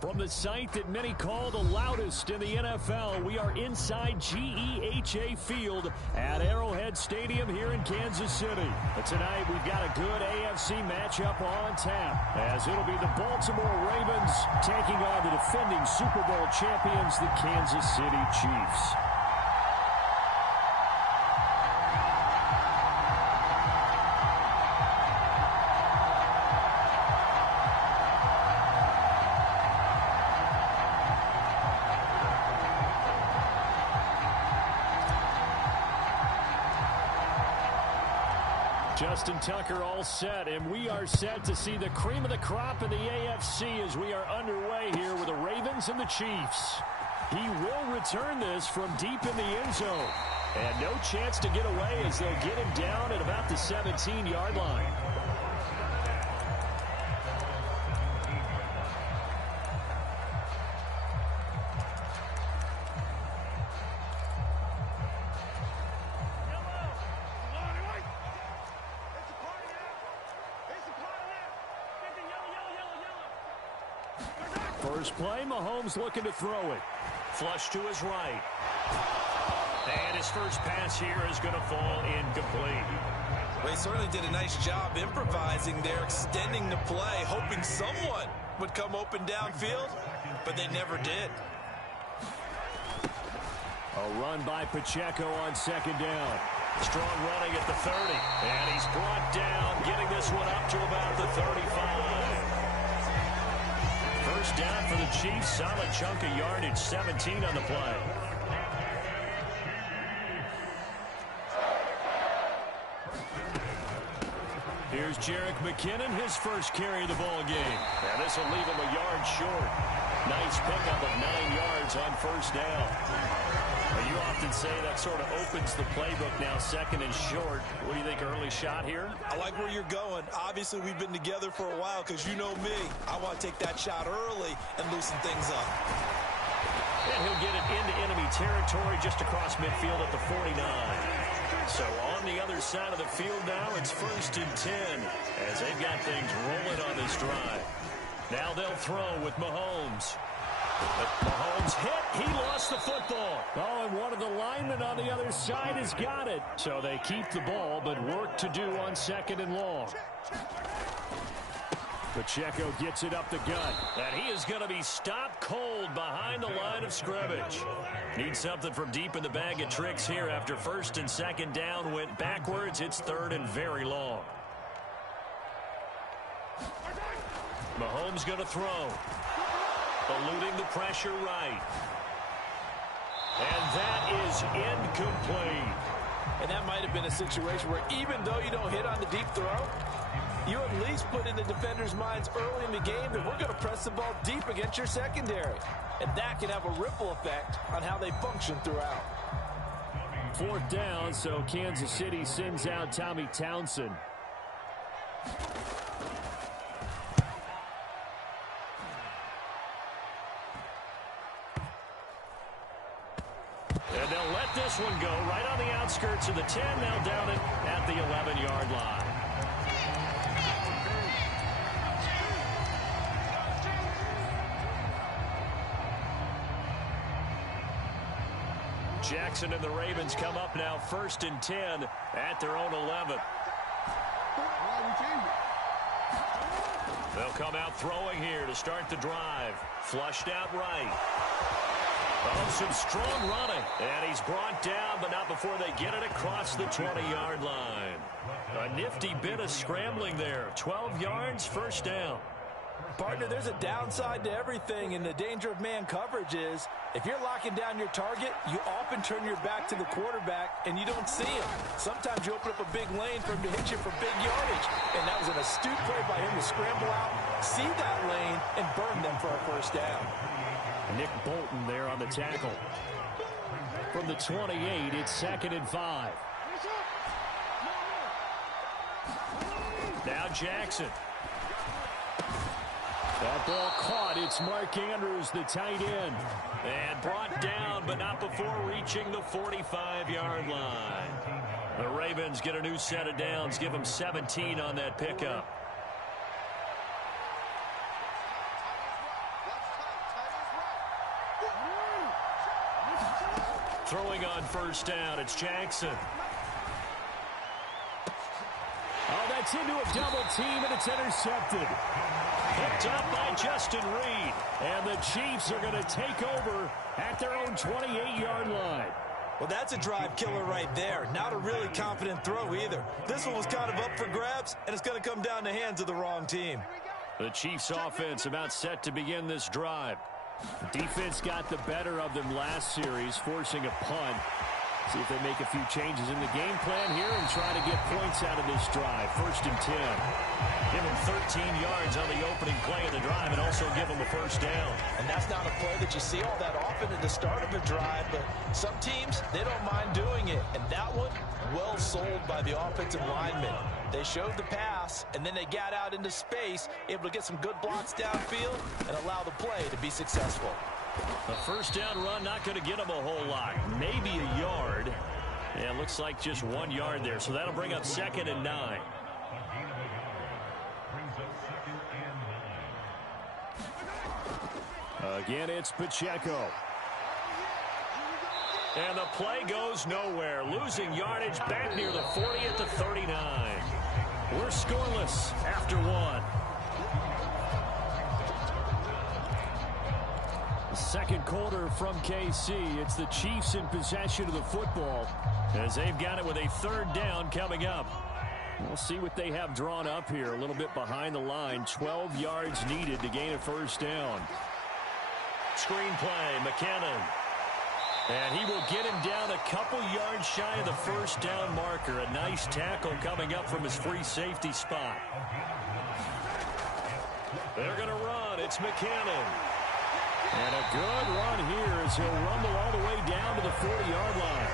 From the site that many call the loudest in the NFL, we are inside GEHA Field at Arrowhead Stadium here in Kansas City. And tonight we've got a good AFC matchup on tap, as it'll be the Baltimore Ravens taking on the defending Super Bowl champions, the Kansas City Chiefs. Justin Tucker all set, and we are set to see the cream of the crop in the AFC as we are underway here with the Ravens and the Chiefs. He will return this from deep in the end zone, and no chance to get away as they'll get him down at about the 17-yard line. First play, Mahomes looking to throw it. Flush to his right. And his first pass here is going to fall incomplete. They certainly did a nice job improvising there, extending the play, hoping someone would come open downfield, but they never did. A run by Pacheco on second down. Strong running at the 30. And he's brought down, getting this one up to about the 35. First down for the Chiefs. Solid chunk of yardage. 17 on the play. Here's Jerick McKinnon, his first carry of the ball game. And this will leave him a yard short. Nice pickup of 9 yards on first down. You often say that sort of opens the playbook now, second and short. What do you think, early shot here? I like where you're going. Obviously, we've been together for a while because you know me. I want to take that shot early and loosen things up. And he'll get it into enemy territory just across midfield at the 49. So on the other side of the field now, it's first and 10 as they've got things rolling on this drive. Now they'll throw with Mahomes. But Mahomes hit. He lost the football. Oh, and one of the linemen on the other side has got it. So they keep the ball, but work to do on second and long. Pacheco gets it up the gut. And he is going to be stopped cold behind the line of scrimmage. Needs something from deep in the bag of tricks here after first and second down went backwards. It's third and very long. Mahomes going to throw. Eluding the pressure right. And that is incomplete. And that might have been a situation where even though you don't hit on the deep throw, you at least put in the defenders' minds early in the game that we're going to press the ball deep against your secondary. And that can have a ripple effect on how they function throughout. Fourth down, so Kansas City sends out Tommy Townsend. And they'll let this one go right on the outskirts of the 10. Now down it at the 11-yard line. Jackson and the Ravens come up now first and 10 at their own 11. They'll come out throwing here to start the drive. Flushed out right. Oh, some strong running. And he's brought down, but not before they get it across the 20-yard line. A nifty bit of scrambling there. 12 yards, first down. Partner, there's a downside to everything, and the danger of man coverage is if you're locking down your target, you often turn your back to the quarterback, and you don't see him. Sometimes you open up a big lane for him to hit you for big yardage, and that was an astute play by him to scramble out, see that lane, and burn them for a first down. Nick Bolton there on the tackle. From the 28, it's second and 5. Now Jackson. That ball caught. It's Mark Andrews, the tight end. And brought down, but not before reaching the 45-yard line. The Ravens get a new set of downs. Give them 17 on that pickup. Throwing on first down, it's Jackson. Oh, that's into a double team, and it's intercepted. Picked up by Justin Reed. And the Chiefs are going to take over at their own 28-yard line. Well, that's a drive killer right there. Not a really confident throw either. This one was kind of up for grabs, and it's going to come down the hands of the wrong team. The Chiefs offense about set to begin this drive. Defense got the better of them last series, forcing a punt. See if they make a few changes in the game plan here and try to get points out of this drive. 1st and 10. Give them 13 yards on the opening play of the drive and also give them a first down. And that's not a play that you see all that often at the start of a drive, but some teams, they don't mind doing it. And that one, well sold by the offensive linemen. They showed the pass, and then they got out into space, able to get some good blocks downfield and allow the play to be successful. A first down run, not going to get them a whole lot. Maybe a yard. Yeah, looks like just 1 yard there. So that'll bring up 2nd and 9. Again, it's Pacheco. And the play goes nowhere. Losing yardage back near the 40 at the 39. We're scoreless after 1. Second quarter from KC. It's the Chiefs in possession of the football as they've got it with a 3rd down coming up. We'll see what they have drawn up here. A little bit behind the line. 12 yards needed to gain a first down. Screen play, McKinnon. And he will get him down a couple yards shy of the first down marker. A nice tackle coming up from his free safety spot. They're going to run. It's McKinnon. And a good run here as he'll rumble all the way down to the 40-yard line.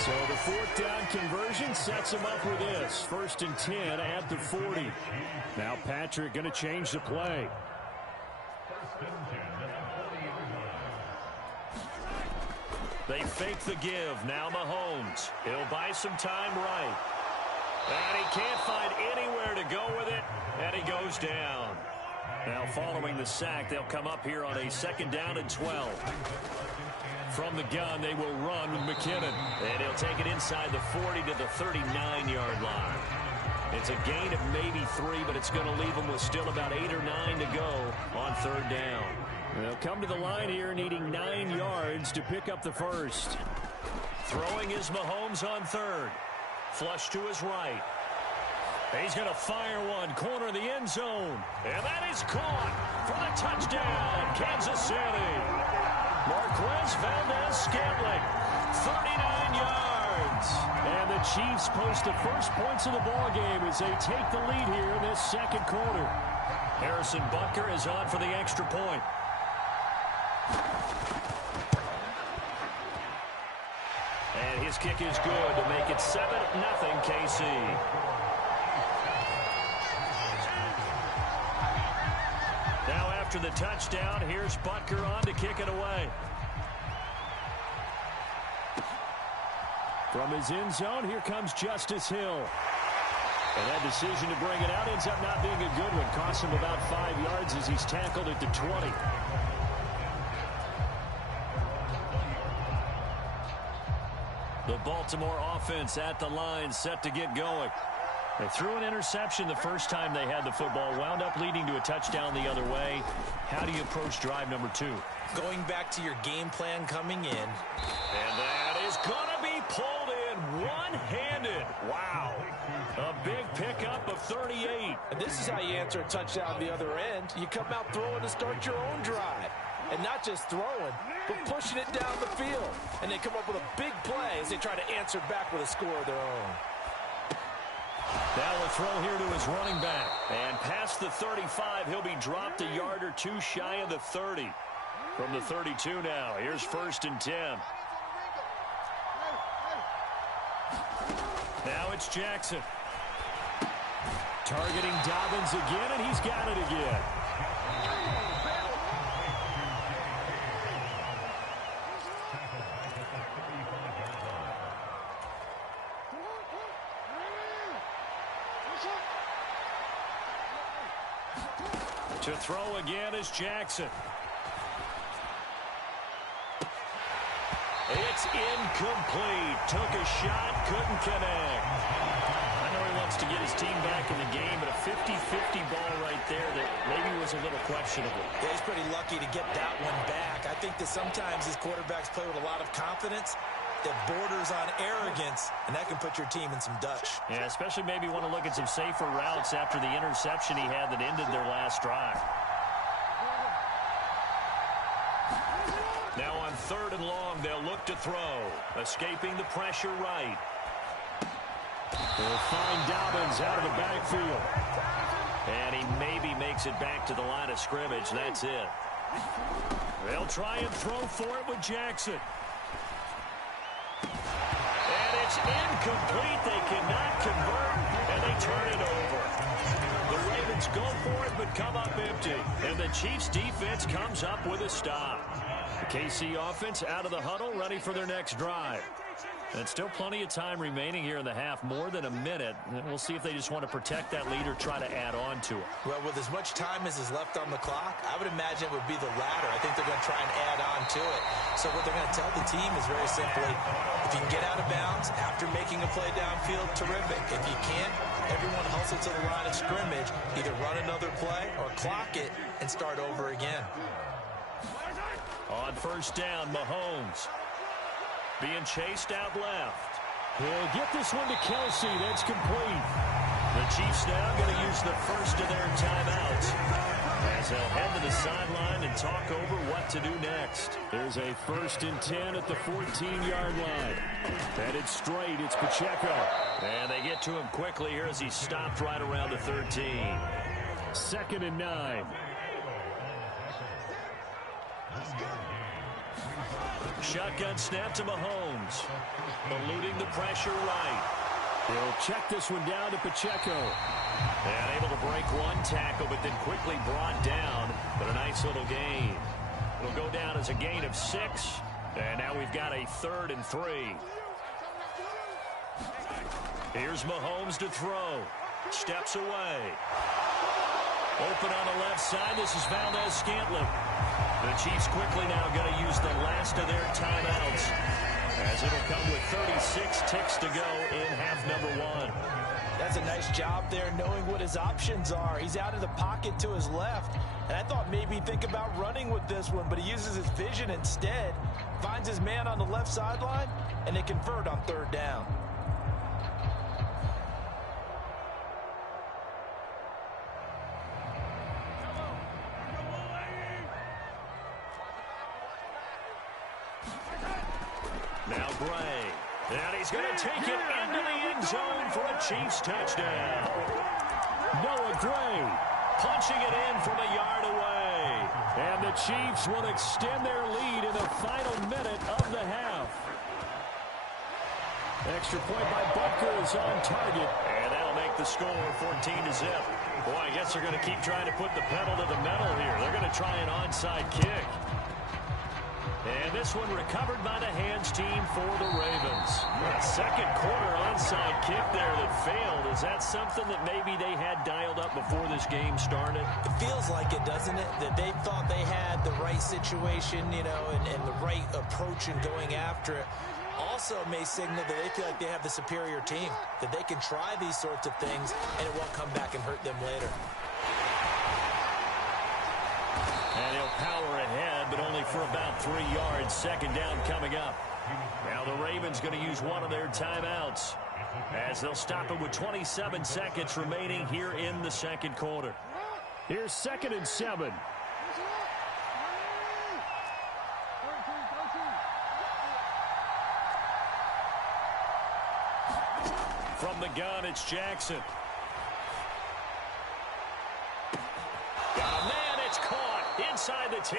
So the 4th down conversion sets him up with this. 1st and 10 at the 40. Now Patrick going to change the play. They fake the give. Now Mahomes. He'll buy some time right. And he can't find anywhere to go with it. And he goes down. Now following the sack, they'll come up here on a 2nd down and 12. From the gun, they will run with McKinnon. And he'll take it inside the 40 to the 39-yard line. It's a gain of maybe 3, but it's going to leave them with still about 8 or 9 to go on 3rd down. They'll come to the line here needing 9 yards to pick up the first. Throwing is Mahomes on 3rd. Flush to his right. He's going to fire one, corner of the end zone. And that is caught for the touchdown, Kansas City. Marquez Valdez-Scantling, 39 yards. And the Chiefs post the first points of the ballgame as they take the lead here in this 2nd quarter. Harrison Butker is on for the extra point. And his kick is good to make it 7-0 KC. Now after the touchdown, here's Butker on to kick it away. From his end zone, here comes Justice Hill. And that decision to bring it out ends up not being a good one. Costs him about 5 yards as he's tackled at the 20. The Baltimore offense at the line, set to get going. They threw an interception the first time they had the football, wound up leading to a touchdown the other way. How do you approach drive number 2? Going back to your game plan coming in. And that is going to be pulled in one-handed. Wow. A big pickup of 38. And this is how you answer a touchdown the other end. You come out throwing to start your own drive. And not just throwing, but pushing it down the field. And they come up with a big play as they try to answer back with a score of their own. Now a throw here to his running back. And past the 35, he'll be dropped a yard or 2 shy of the 30. From the 32 now, here's 1st and 10. Now it's Jackson. Targeting Dobbins again, and he's got it again. To throw again is Jackson. It's it's incomplete. Took a shot, couldn't connect. I know he wants to get his team back in the game, but a 50-50 ball right there that maybe was a little questionable. Yeah, he's pretty lucky to get that one back. I think that sometimes these quarterbacks play with a lot of confidence that borders on arrogance, and that can put your team in some Dutch. Yeah, especially maybe want to look at some safer routes after the interception he had that ended their last drive. Now on 3rd and long, they'll look to throw. Escaping the pressure right. They'll find Dobbins out of the backfield. And he maybe makes it back to the line of scrimmage. That's it. They'll try and throw for it with Jackson. And it's incomplete. They cannot convert, and they turn it over. The Ravens go for it, but come up empty. And the Chiefs' defense comes up with a stop. The KC offense out of the huddle, ready for their next drive. And still plenty of time remaining here in the half, more than a minute. And we'll see if they just want to protect that lead or try to add on to it. Well, with as much time as is left on the clock, I would imagine it would be the latter. I think they're going to try and add on to it. So what they're going to tell the team is very simply, if you can get out of bounds after making a play downfield, terrific. If you can't, everyone hustle to the line of scrimmage, either run another play or clock it and start over again. On 1st down, Mahomes being chased out left. He'll get this one to Kelsey. That's complete. The Chiefs now going to use the first of their timeouts as they'll head to the sideline and talk over what to do next. There's a 1st and 10 at the 14-yard line. Headed straight, it's Pacheco. And they get to him quickly here as he stopped right around the 13. 2nd and 9. Shotgun snap to Mahomes. Eluding the pressure right. He'll check this one down to Pacheco. And able to break one tackle, but then quickly brought down. But a nice little gain. It'll go down as a gain of 6. And now we've got a 3rd and 3. Here's Mahomes to throw. Steps away. Open on the left side. This is Valdez-Scantling. The Chiefs quickly now going to use the last of their timeouts, as it'll come with 36 ticks to go in half number 1. That's a nice job there, knowing what his options are. He's out of the pocket to his left, and I thought maybe he'd think about running with this one, but he uses his vision instead, finds his man on the left sideline, and they convert on 3rd down. Now Gray. And he's going to take it into the end zone for a Chiefs touchdown. Noah Gray punching it in from a yard away. And the Chiefs will extend their lead in the final minute of the half. Extra point by Butker is on target. And that'll make the score 14-0. Boy, I guess they're going to keep trying to put the pedal to the metal here. They're going to try an onside kick. And this one recovered by the hands team for the Ravens. A second quarter onside kick there that failed. Is that something that maybe they had dialed up before this game started? It feels like it, doesn't it? That they thought they had the right situation, you know, and the right approach in going after it. Also may signal that they feel like they have the superior team, that they can try these sorts of things and it won't come back and hurt them later. And he'll power ahead, but only for about 3 yards. 2nd down coming up. Now the Ravens going to use one of their timeouts, as they'll stop it with 27 seconds remaining here in the 2nd quarter. Here's 2nd and 7. From the gun, it's Jackson. Got a man, it's caught inside the 10.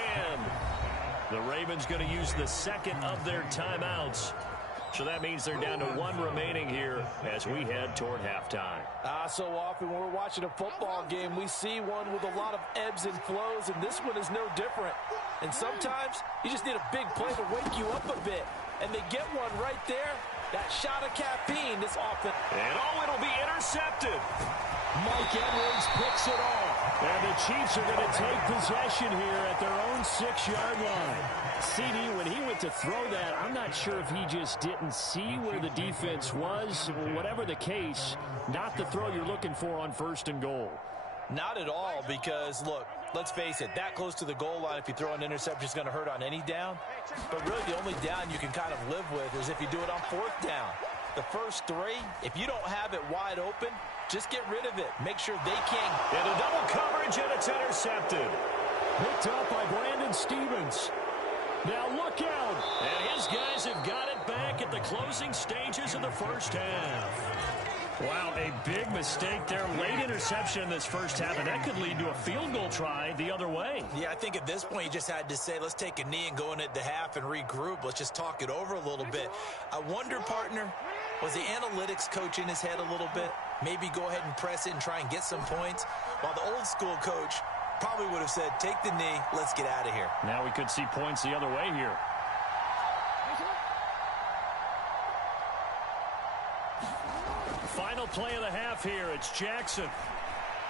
The Ravens going to use the 2nd of their timeouts. So that means they're down to 1 remaining here as we head toward halftime. So often when we're watching a football game, we see one with a lot of ebbs and flows, and this one is no different. And sometimes you just need a big play to wake you up a bit. And they get one right there, That shot of caffeine, this offense. And it'll be intercepted. Mike Edwards picks it off. And the Chiefs are going to take possession here at their own 6-yard line. CD, when he went to throw that, I'm not sure if he just didn't see where the defense was. Whatever the case, not the throw you're looking for on 1st and goal. Not at all, because, look, let's face it, that close to the goal line, if you throw an interception, is going to hurt on any down. But really, the only down you can kind of live with is if you do it on 4th down. The first 3, if you don't have it wide open, just get rid of it. Make sure they can't. And a double coverage, and it's intercepted. Picked up by Brandon Stevens. Now look out. And his guys have got it back at the closing stages of the first half. Wow, a big mistake there. Late interception in this first half, and that could lead to a field goal try the other way. Yeah, I think at this point you just had to say, let's take a knee and go into the half and regroup. Let's just talk it over a little bit. I wonder, partner, was the analytics coach in his head a little bit? Maybe go ahead and press it and try and get some points? While the old school coach probably would have said, take the knee, let's get out of here. Now we could see points the other way here. Final play of the half here. It's Jackson.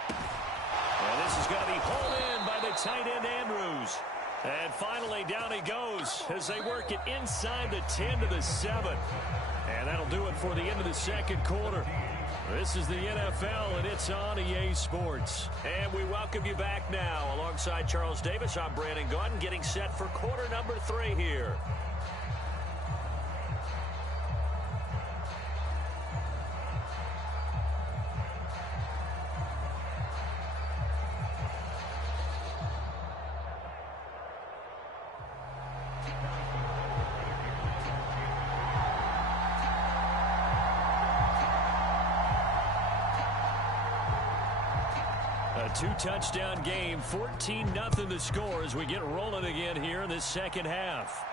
And this is going to be pulled in by the tight end Andrews. And finally down he goes as they work it inside the 10 to the 7. And that'll do it for the end of the second quarter. This is the NFL, and it's on EA Sports. And we welcome you back now. Alongside Charles Davis, I'm Brandon Gaudin, getting set for quarter number 3 here. A 2-touchdown game, 14-0 the score as we get rolling again here in this second half.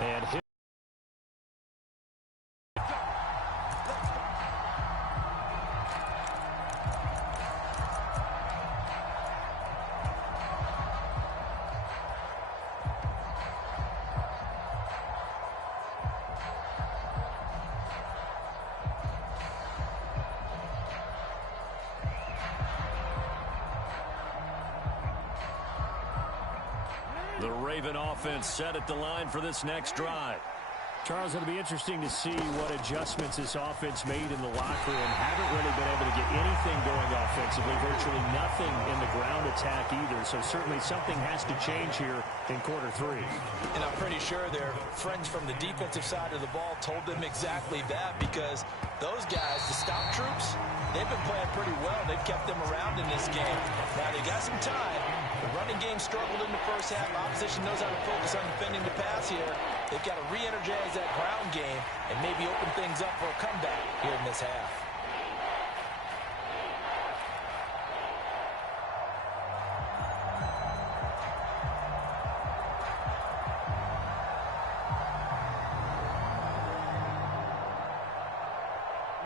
And the Raven offense set at the line for this next drive. Charles, it'll be interesting to see what adjustments this offense made in the locker room. Haven't really been able to get anything going offensively, virtually nothing in the ground attack either. So certainly something has to change here in quarter 3. And I'm pretty sure their friends from the defensive side of the ball told them exactly that, because those guys, the stop troops, they've been playing pretty well. They've kept them around in this game. Now they got some time. The running game struggled in the first half. Opposition knows how to focus on defending the pass here. They've got to re-energize that ground game and maybe open things up for a comeback here in this half.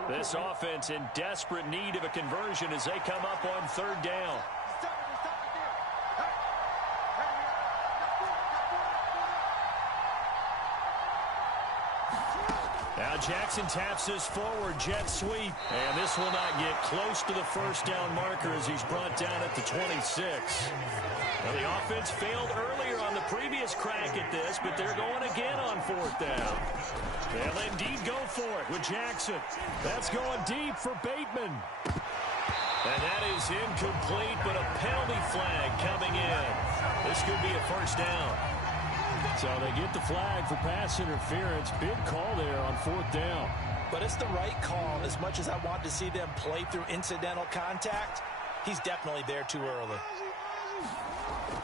This offense in desperate need of a conversion as they come up on 3rd down. Now Jackson taps this forward jet sweep, and this will not get close to the first down marker as he's brought down at the 26. Now the offense failed earlier on the previous crack at this, but they're going again on 4th down. They'll indeed go for it with Jackson. That's going deep for Bateman. And that is incomplete, but a penalty flag coming in. This could be a first down. So they get the flag for pass interference. Big call there on 4th down. But it's the right call. As much as I want to see them play through incidental contact, he's definitely there too early.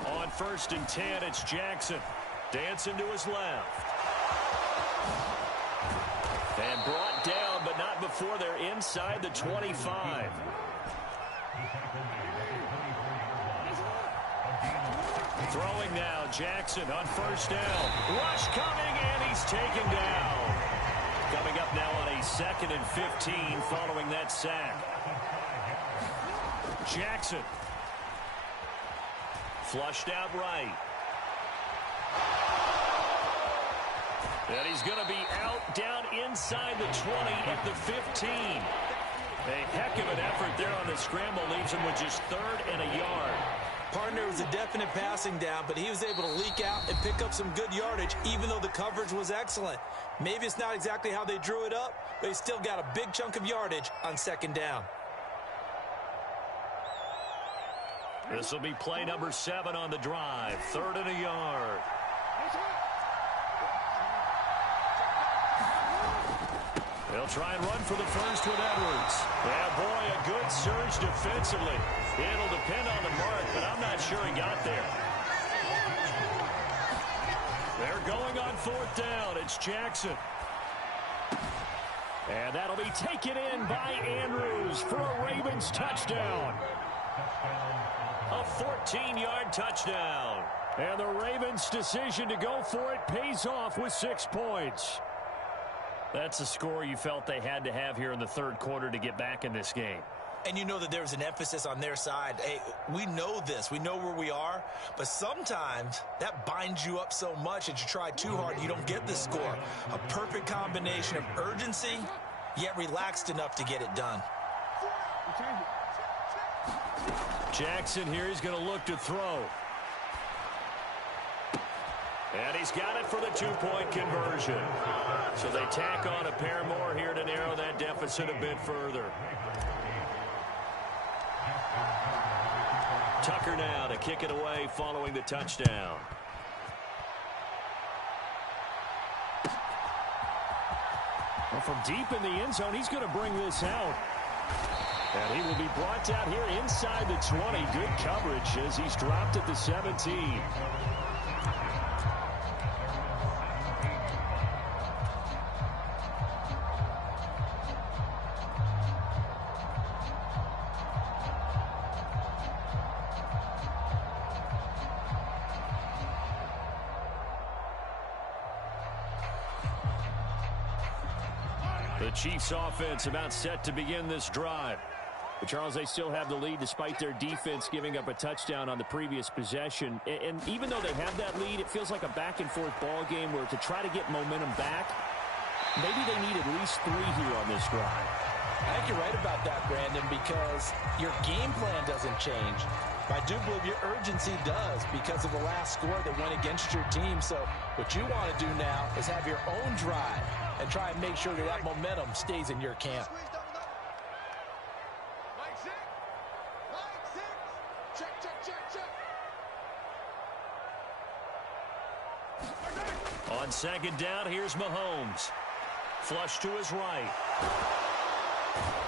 On 1st and 10, it's Jackson. Dancing to his left. And brought down, but not before they're inside the 25. Throwing now, Jackson on 1st down. Rush coming, and he's taken down. Coming up now on a 2nd and 15 following that sack. Jackson. Flushed out right. And he's going to be out down inside the 20 at the 15. A heck of an effort there on the scramble leaves him with just 3rd and a yard. Partner was a definite passing down, but he was able to leak out and pick up some good yardage, even though the coverage was excellent. Maybe it's not exactly how they drew it up, but he still got a big chunk of yardage on 2nd down. This will be play number 7 on the drive. 3rd and a yard. They'll try and run for the first with Edwards. Yeah, boy, a good surge defensively. It'll depend on the mark, but I'm not sure he got there. They're going on 4th down. It's Jackson. And that'll be taken in by Andrews for a Ravens touchdown. A 14-yard touchdown. And the Ravens' decision to go for it pays off with 6 points. That's a score you felt they had to have here in the 3rd quarter to get back in this game. And you know that there's an emphasis on their side. Hey, we know this. We know where we are. But sometimes that binds you up so much that you try too hard, you don't get the score. A perfect combination of urgency, yet relaxed enough to get it done. Jackson here is going to look to throw. And he's got it for the 2-point conversion. So they tack on a pair more here to narrow that deficit a bit further. Tucker now to kick it away following the touchdown. Well, from deep in the end zone, he's going to bring this out. And he will be brought out here inside the 20. Good coverage as he's dropped at the 17. The Chiefs offense about set to begin this drive. But Charles, they still have the lead despite their defense giving up a touchdown on the previous possession. And even though they have that lead, it feels like a back-and-forth ball game where to try to get momentum back, maybe they need at least 3 here on this drive. I think you're right about that, Brandon, because your game plan doesn't change. But I do believe your urgency does because of the last score that went against your team. So what you want to do now is have your own drive and try and make sure that that momentum stays in your camp. On 2nd down, here's Mahomes. Flush to his right.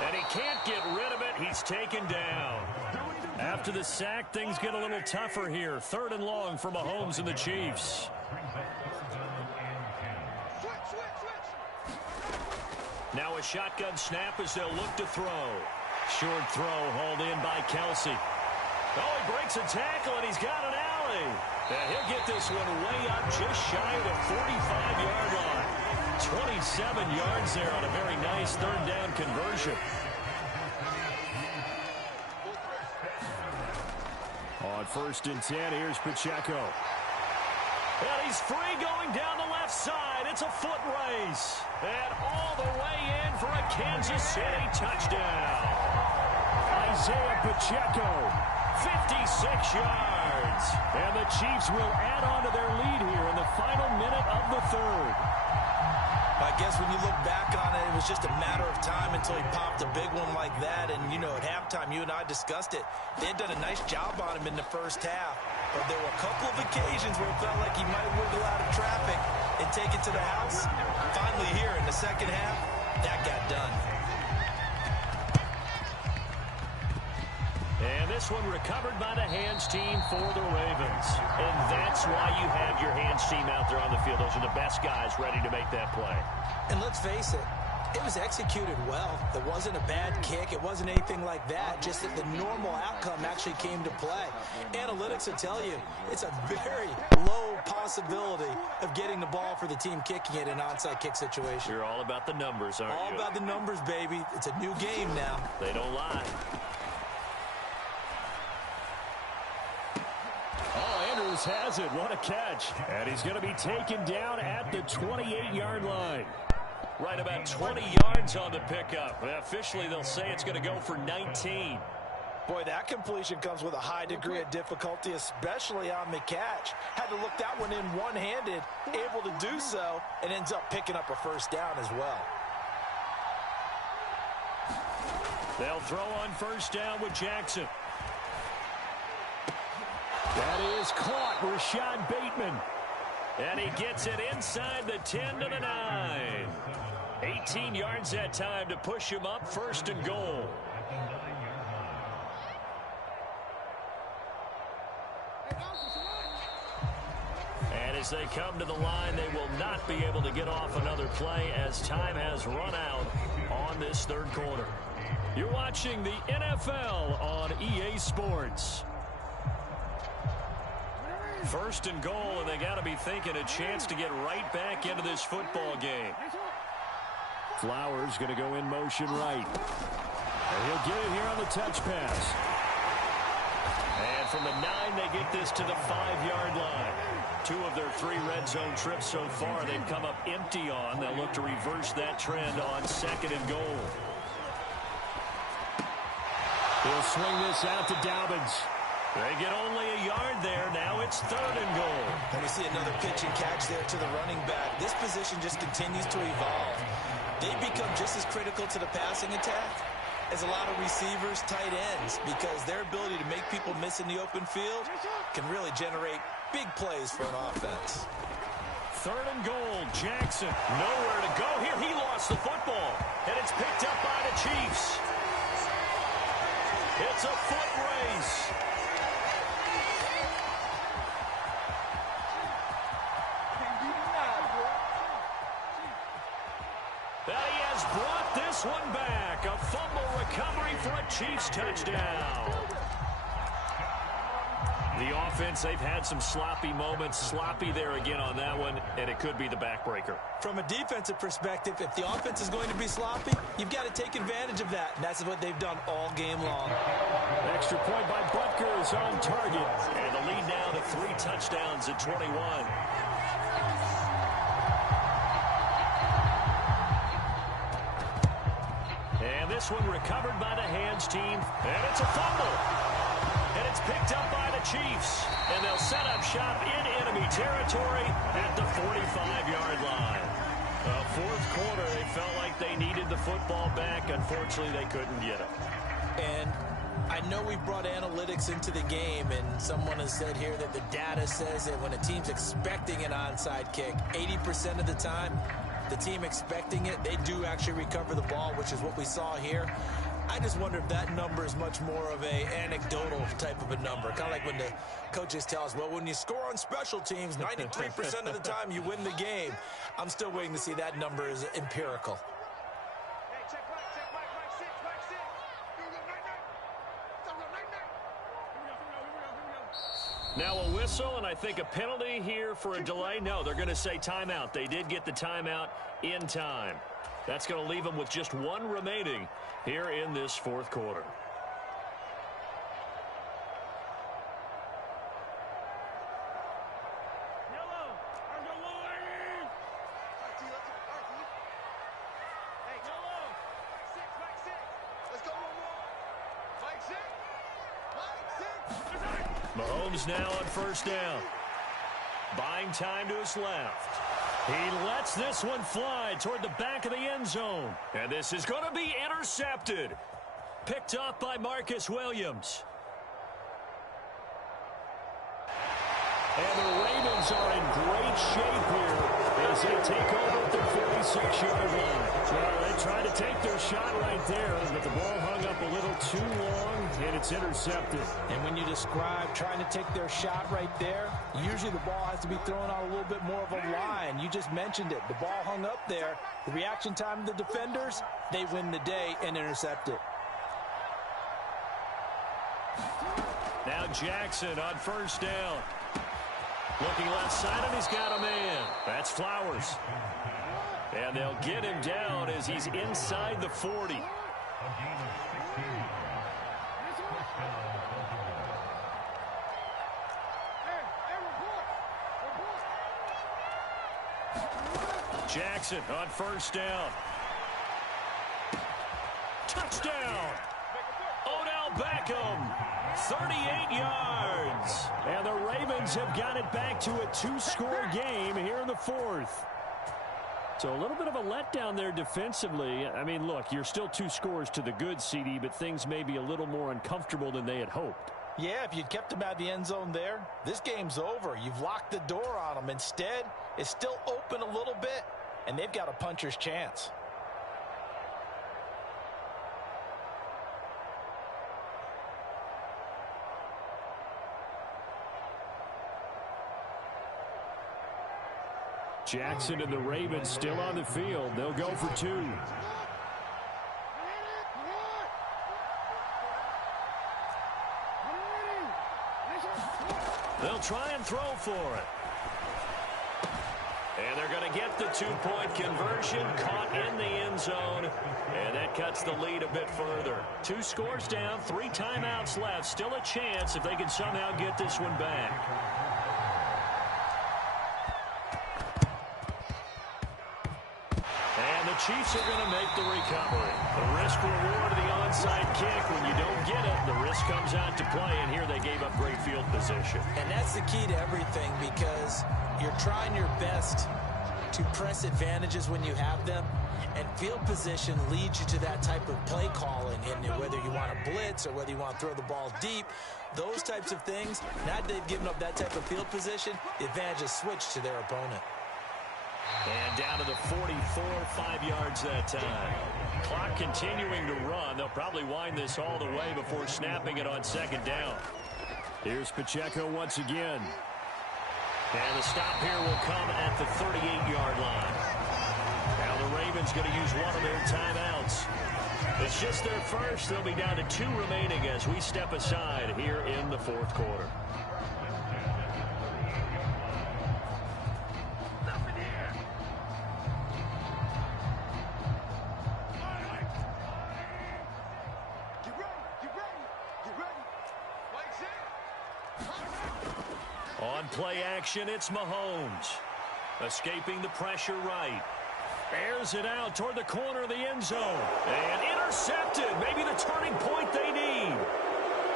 And he can't get rid of it. He's taken down. After the sack, things get a little tougher here. 3rd and long for Mahomes and the Chiefs. Now a shotgun snap as they'll look to throw. Short throw hauled in by Kelsey. Oh, he breaks a tackle, and he's got an alley. And he'll get this one way up just shy of the 45-yard line. 27 yards there on a very nice 3rd down conversion. On 1st and 10, here's Pacheco. And he's free going down the left side. It's a foot race. And all the way in for a Kansas City touchdown. Isaiah Pacheco, 56 yards. And the Chiefs will add on to their lead here in the final minute of the 3rd. I guess when you look back on it, it was just a matter of time until he popped a big one like that. And, you know, at halftime, you and I discussed it. They had done a nice job on him in the first half. But there were a couple of occasions where it felt like he might wiggle out of traffic and take it to the house. Finally here in the second half, that got done. And this one recovered by the hands team for the Ravens. And that's why you have your hands team out there on the field. Those are the best guys ready to make that play. And let's face it, it was executed well. It wasn't a bad kick. It wasn't anything like that. Just that the normal outcome actually came to play. Analytics will tell you it's a very low possibility of getting the ball for the team kicking it in an onside kick situation. You're all about the numbers, aren't you? All about the numbers, baby. It's a new game now. They don't lie. Flowers has it. What a catch. And he's going to be taken down at the 28-yard line. Right about 20 yards on the pickup. Officially, they'll say it's going to go for 19. Boy, that completion comes with a high degree of difficulty, especially on the catch. Had to look that one in one-handed, able to do so, and ends up picking up a first down as well. They'll throw on first down with Jackson. That is caught. Rashad Bateman. And he gets it inside the 10 to the 9. 18 yards that time to push him up, first and goal. And as they come to the line, they will not be able to get off another play as time has run out on this third quarter. You're watching the NFL on EA Sports. First and goal, and they got to be thinking a chance to get right back into this football game. Flowers going to go in motion right. And he'll get it here on the touch pass. And from the 9, they get this to the 5-yard line. 2 of their 3 red zone trips so far, they've come up empty on. They'll look to reverse that trend on second and goal. He'll swing this out to Dobbins. They get only a yard there. Now it's third and goal. And we see another pitch and catch there to the running back. This position just continues to evolve. They become just as critical to the passing attack as a lot of receivers, tight ends, because their ability to make people miss in the open field can really generate big plays for an offense. Third and goal. Jackson nowhere to go here. He lost the football, and it's picked up by the Chiefs. It's a foot race. He has brought this one back. A fumble recovery for a Chiefs touchdown. The offense, they've had some sloppy moments. Sloppy there again on that one, and it could be the backbreaker. From a defensive perspective, if the offense is going to be sloppy, you've got to take advantage of that. And that's what they've done all game long. Extra point by Butker is on target. And the lead now to 3 touchdowns at 21. And this one recovered by the hands team. And it's a fumble. And it's picked up by the Chiefs. And they'll set up shop in enemy territory at the 45-yard line. Fourth quarter, they felt like they needed the football back. Unfortunately, they couldn't get it. And I know we brought analytics into the game, and someone has said here that the data says that when a team's expecting an onside kick, 80% of the time, the team expecting it, they do actually recover the ball, which is what we saw here. I just wonder if that number is much more of a anecdotal type of a number. Kind of like when the coaches tell us, well, when you score on special teams, 93% of the time you win the game. I'm still waiting to see that number is empirical. Now a whistle, and I think a penalty here for a delay. No, they're going to say timeout. They did get the timeout in time. That's going to leave them with just 1 remaining here in this fourth quarter. Mahomes now on first down. Buying time to his left. He lets this one fly toward the back of the end zone. And this is going to be intercepted. Picked up by Marcus Williams. And the Ravens are in great shape here as they take over at the 46-yard line. Well, they tried to take their shot right there, but the ball hung up a little too long, and it's intercepted. And when you describe trying to take their shot right there, usually the ball has to be thrown out a little bit more of a line. You just mentioned it. The ball hung up there. The reaction time of the defenders, they win the day and intercept it. Now Jackson on first down. Looking left side, and he's got a man. That's Flowers. And they'll get him down as he's inside the 40. Jackson on first down. Touchdown! Odell Beckham, 38 yards. And the Ravens have got it back to a two-score game here in the fourth. So a little bit of a letdown there defensively. I mean, look, you're still 2 scores to the good, CD, but things may be a little more uncomfortable than they had hoped. Yeah, if you'd kept them out of the end zone there, this game's over. You've locked the door on them. Instead, it's still open a little bit, and they've got a puncher's chance. Jackson and the Ravens still on the field. They'll go for 2. They'll try and throw for it. And they're going to get the 2-point conversion, caught in the end zone, and that cuts the lead a bit further. 2 scores down, 3 timeouts left. Still a chance if they can somehow get this one back. And the Chiefs are going to make the recovery. The risk reward of the onside kick. When you don't get it, the risk comes out to play, and here they gave up great field position. And that's the key to everything, because you're trying your best to press advantages when you have them, and field position leads you to that type of play calling, and whether you want to blitz or whether you want to throw the ball deep, those types of things. Now that they've given up that type of field position, the advantage is switched to their opponent. And down to the 44, 5 yards that time. Clock continuing to run. They'll probably wind this all the way before snapping it on second down. Here's Pacheco once again. And the stop here will come at the 38-yard line. Now the Ravens going to use one of their timeouts. It's just their first. They'll be down to 2 remaining as we step aside here in the fourth quarter. On play action, it's Mahomes. Escaping the pressure right. Airs it out toward the corner of the end zone. And intercepted. Maybe the turning point they need.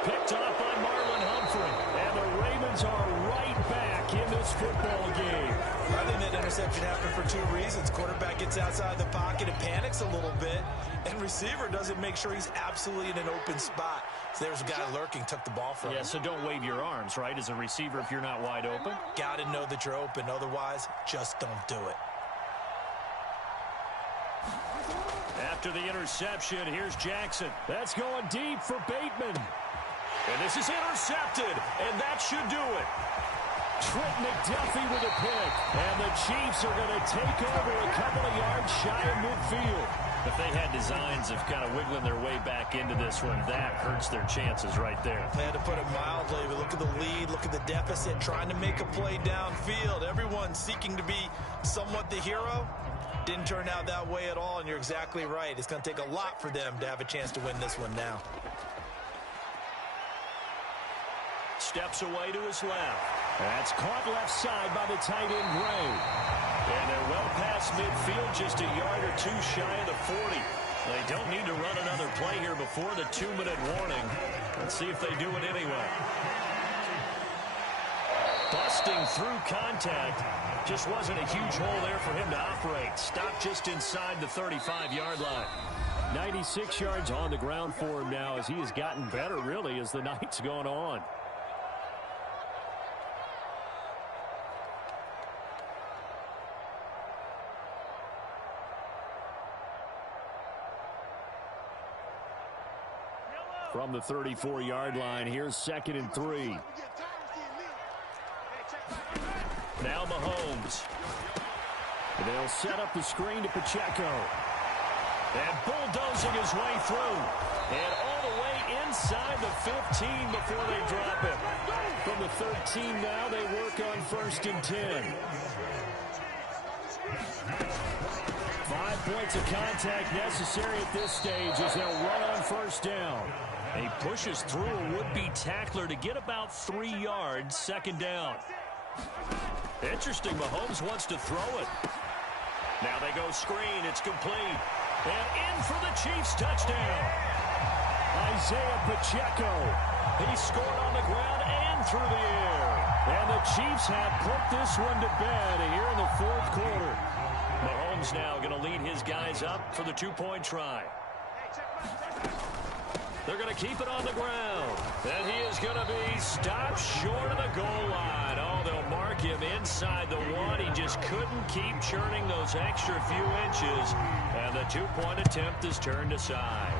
Picked off by Marlon Humphrey. And the Ravens are right back in this football game. I think that interception happened for 2 reasons. Quarterback gets outside the pocket and panics a little bit. And receiver doesn't make sure he's absolutely in an open spot. So there's a guy lurking, took the ball from him. Yeah, so don't wave your arms, right, as a receiver if you're not wide open. Got to know that you're open. Otherwise, just don't do it. After the interception, here's Jackson. That's going deep for Bateman. And this is intercepted, and that should do it. Trent McDuffie with a pick. And the Chiefs are going to take over a couple of yards shy of midfield. If they had designs of kind of wiggling their way back into this one, that hurts their chances right there. They had to put it mildly, but look at the lead, look at the deficit, trying to make a play downfield. Everyone seeking to be somewhat the hero. Didn't turn out that way at all, and you're exactly right. It's going to take a lot for them to have a chance to win this one now. Steps away to his left. That's caught left side by the tight end, Gray. And they're well past midfield, just a yard or 2 shy of the 40. They don't need to run another play here before the 2-minute warning. Let's see if they do it anyway. Busting through contact. Just wasn't a huge hole there for him to operate. Stopped just inside the 35-yard line. 96 yards on the ground for him now as he has gotten better, really, as the night's gone on. From the 34-yard line, here's 2nd and 3. Now Mahomes. They'll set up the screen to Pacheco. And bulldozing his way through. And all the way inside the 15 before they drop him. From the 13 now, they work on 1st and 10. 5 points of contact necessary at this stage as they'll run on 1st down. He pushes through a would-be tackler to get about 3 yards, 2nd down. Interesting, Mahomes wants to throw it. Now they go screen. It's complete. And in for the Chiefs touchdown. Isaiah Pacheco. He scored on the ground and through the air. And the Chiefs have put this one to bed here in the fourth quarter. Mahomes now going to lead his guys up for the two-point try. They're going to keep it on the ground. And he is going to be stopped short of the goal line. Oh, they'll mark him inside the one. He just couldn't keep churning those extra few inches. And the two-point attempt is turned aside.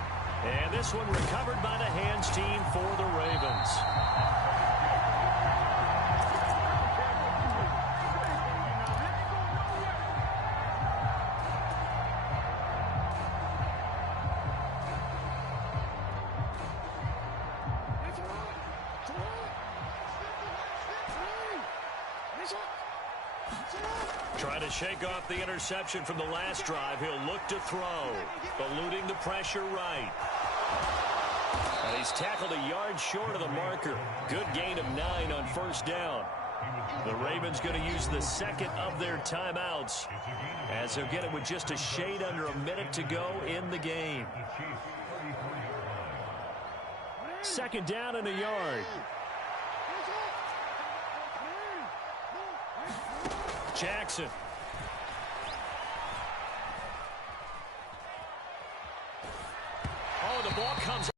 And this one recovered by the hands team for the Ravens. Trying to shake off the interception from the last drive. He'll look to throw. Eluding the pressure right. And he's tackled a yard short of the marker. Good gain of 9 on first down. The Ravens going to use the second of their timeouts as they'll get it with just a shade under a minute to go in the game. Second down and a yard. Jackson. Oh, the ball comes.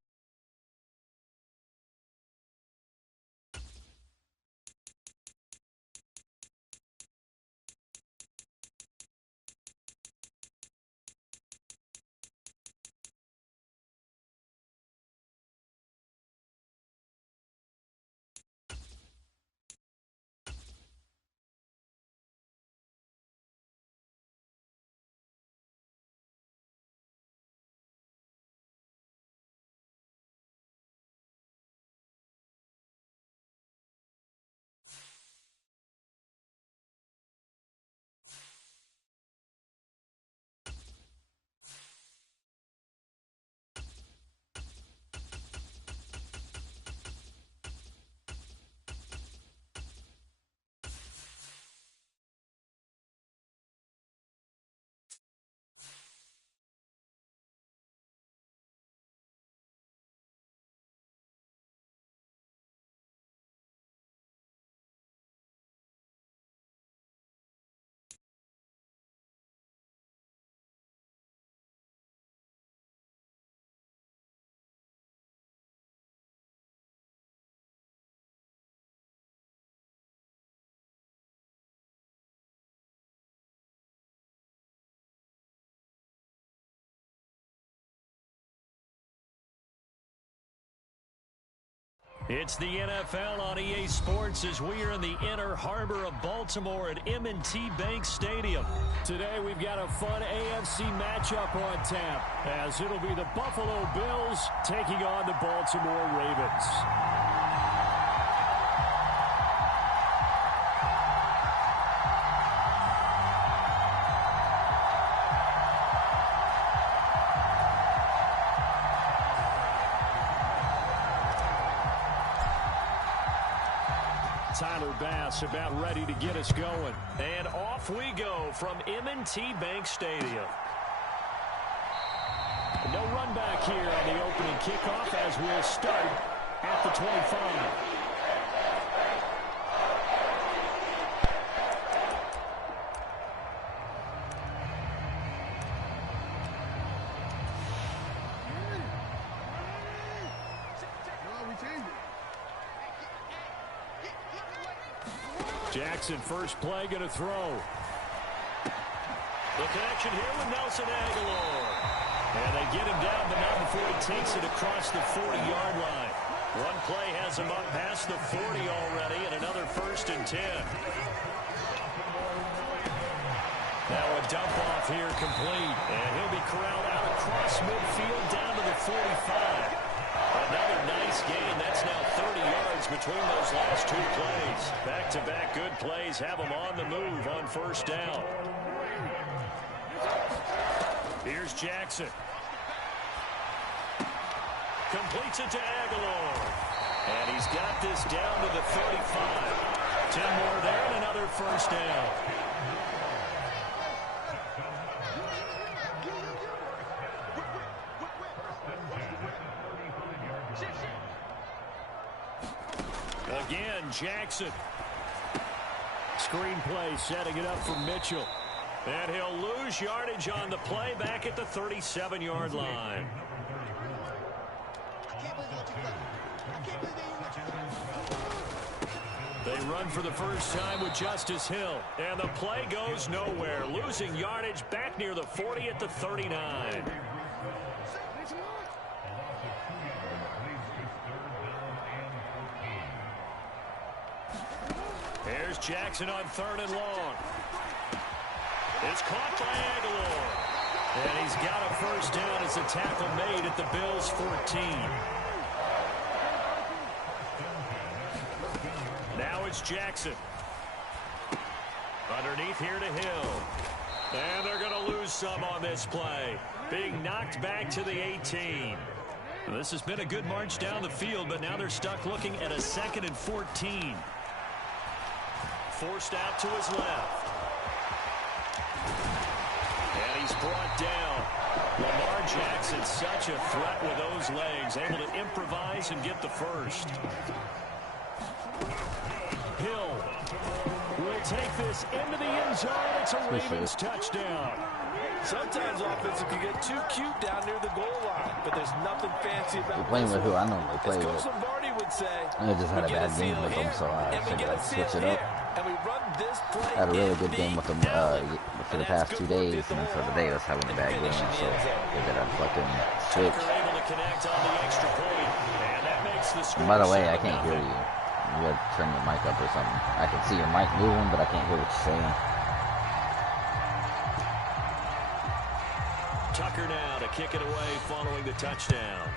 It's the NFL on EA Sports as we are in the inner harbor of Baltimore at M&T Bank Stadium. Today we've got a fun AFC matchup on tap as it'll be the Buffalo Bills taking on the Baltimore Ravens. Tyler Bass about ready to get us going. And off we go from M&T Bank Stadium. No run back here on the opening kickoff as we'll start at the 25. Jackson, first play, going to throw. The connection here with Nelson Aguilar. And they get him down, but not before he takes it across the 40-yard line. One play has him up past the 40 already, and another 1st and 10. Now a dump off here complete, and he'll be corralled out across midfield down to the 45. Another nice gain. That's now 30 yards between those last two plays. Back-to-back good plays have them on the move on first down. Here's Jackson. Completes it to Aguilar. And he's got this down to the 35. 10 more there and another first down. Again, Jackson. Screenplay setting it up for Mitchell. And he'll lose yardage on the play back at the 37-yard line. They run for the first time with Justice Hill. And the play goes nowhere. Losing yardage back near the 40 at the 39. Here's Jackson on 3rd and long. It's caught by Aguilar. And he's got a first down as a tackle made at the Bills' 14. Now it's Jackson. Underneath here to Hill. And they're going to lose some on this play. Being knocked back to the 18. This has been a good march down the field, but now they're stuck looking at a 2nd and 14. Forced out to his left. And he's brought down. Lamar Jackson, such a threat with those legs, able to improvise and get the first. Hill will take this into the end zone. It's a Ravens touchdown. Sometimes offenses can get too cute down near the goal line, but there's nothing fancy about You're playing with who I normally play with. Coach Lombardi would say, I just had a bad game with them, so I figured I'd switch it up. I had a really good game with them for the past 2 days, and then so today I was having a bad game, so I figured I'd fucking switch. And by the way, I can't hear you. You gotta turn your mic up or something. I can see your mic moving, but I can't hear what you're saying. Tucker now to kick it away following the touchdown.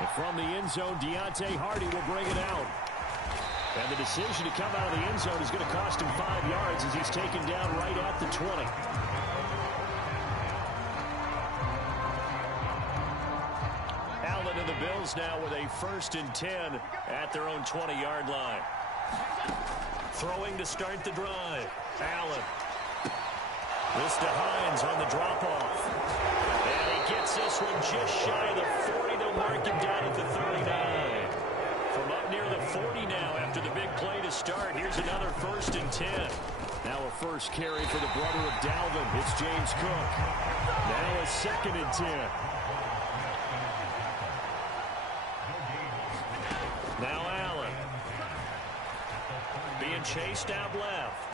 And from the end zone, Deontay Hardy will bring it out. And the decision to come out of the end zone is going to cost him 5 yards as he's taken down right at the 20. Allen and the Bills now with a 1st and 10 at their own 20-yard line. Throwing to start the drive. Allen. This to Hines on the drop-off. And he gets this one just shy of the 40. They'll mark him down at the 39. From up near the 40 now after the big play to start. Here's another 1st and 10. Now a first carry for the brother of Dalvin. It's James Cook. Now a 2nd and 10. Now Allen. Being chased out left.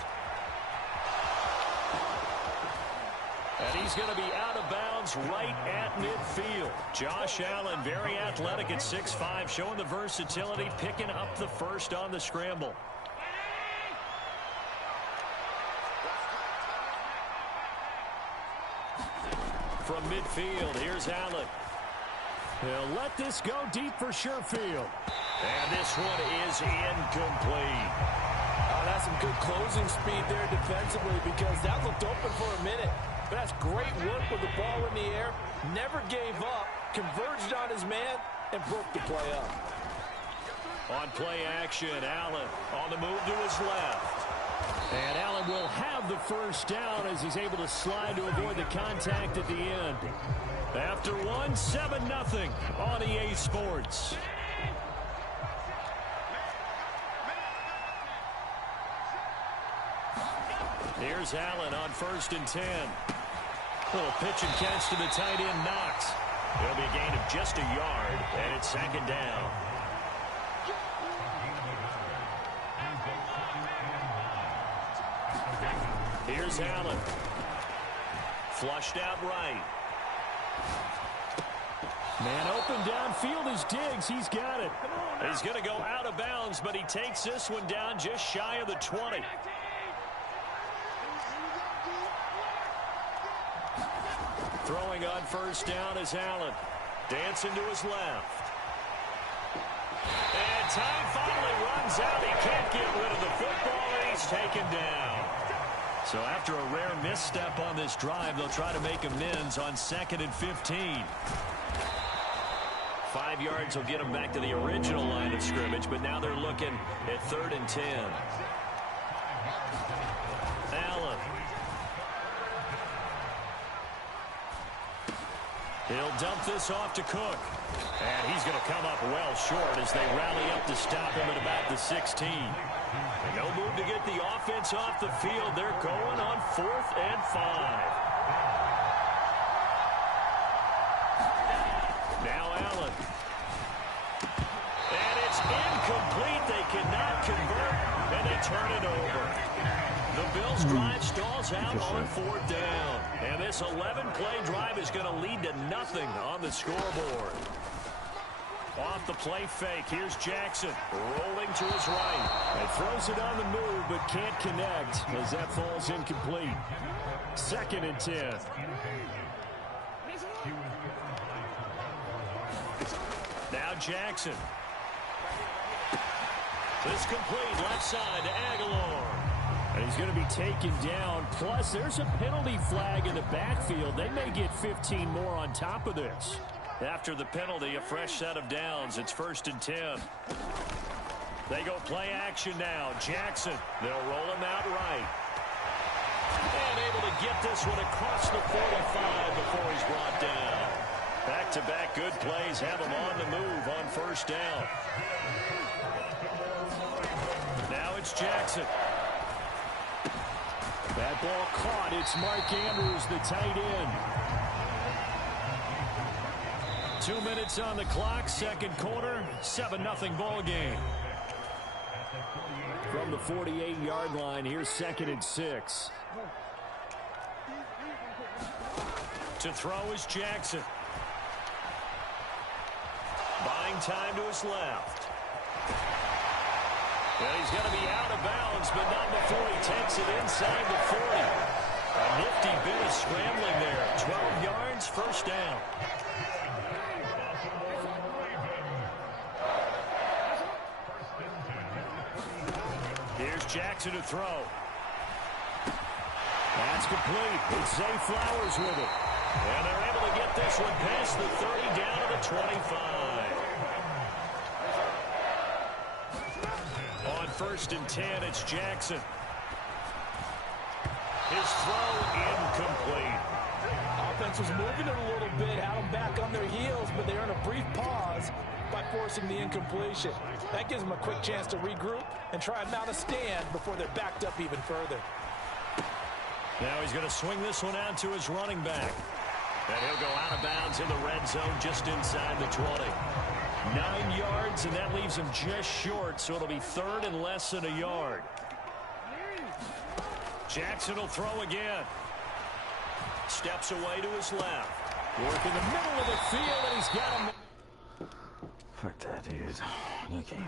And he's going to be out of bounds right at midfield. Josh Allen, very athletic at 6'5", showing the versatility, picking up the first on the scramble. From midfield, here's Allen. He'll let this go deep for Sherfield. And this one is incomplete. Oh, that's some good closing speed there defensively because that looked open for a minute. But that's great work with the ball in the air. Never gave up, converged on his man, and broke the play up. On play action, Allen on the move to his left. And Allen will have the first down as he's able to slide to avoid the contact at the end. After one, 7-0 on EA Sports. Here's Allen on 1st and 10. Little pitch and catch to the tight end, Knox. It'll be a gain of just a yard, and it's 2nd down. Here's Allen. Flushed out right. Man open downfield is Diggs. He's got it. He's going to go out of bounds, but he takes this one down just shy of the 20. Throwing on 1st down is Allen. Dancing to his left. And time finally runs out. He can't get rid of the football, and he's taken down. So after a rare misstep on this drive, they'll try to make amends on 2nd and 15. 5 yards will get them back to the original line of scrimmage, but now they're looking at 3rd and 10. Allen. He'll dump this off to Cook. And he's going to come up well short as they rally up to stop him at about the 16. And no move to get the offense off the field. They're going on 4th and 5. Now Allen. And it's incomplete. They cannot convert, and they turn it over. The Bills' drive stalls out on 4th down. And this 11-play drive is going to lead to nothing on the scoreboard. Off the play fake, here's Jackson, rolling to his right. He throws it on the move, but can't connect as that falls incomplete. 2nd and 10. Now Jackson. This complete, left side to Aguilar. And he's going to be taken down. Plus, there's a penalty flag in the backfield. They may get 15 more on top of this. After the penalty, a fresh set of downs. It's 1st and 10. They go play action now. Jackson, they'll roll him out right. And able to get this one across the 45 before he's brought down. Back-to-back good plays have him on the move on 1st down. Now it's Jackson. That ball caught. It's Mark Andrews, the tight end. 2 minutes on the clock, 2nd quarter, 7-0 ball game. From the 48-yard line, here's 2nd and 6. To throw is Jackson. Buying time to his left. And he's going to be out of bounds, but not before he takes it inside the 40. A nifty bit of scrambling there. 12 yards, 1st down. Here's Jackson to throw. That's complete. It's Zay Flowers with it. And they're able to get this one past the 30 down to the 25. On 1st and 10, it's Jackson. His throw incomplete. Offense was moving it a little bit, had them back on their heels, but they're in a brief pause by forcing the incompletion. That gives them a quick chance to regroup and try and mount a stand before they're backed up even further. Now he's going to swing this one out to his running back. And he'll go out of bounds in the red zone just inside the 20. 9 yards, and that leaves him just short, so it'll be 3rd and less than a yard. Jackson will throw again. Steps away to his left. Work in the middle of the field, and he's got him. Fuck that, dude. Okay.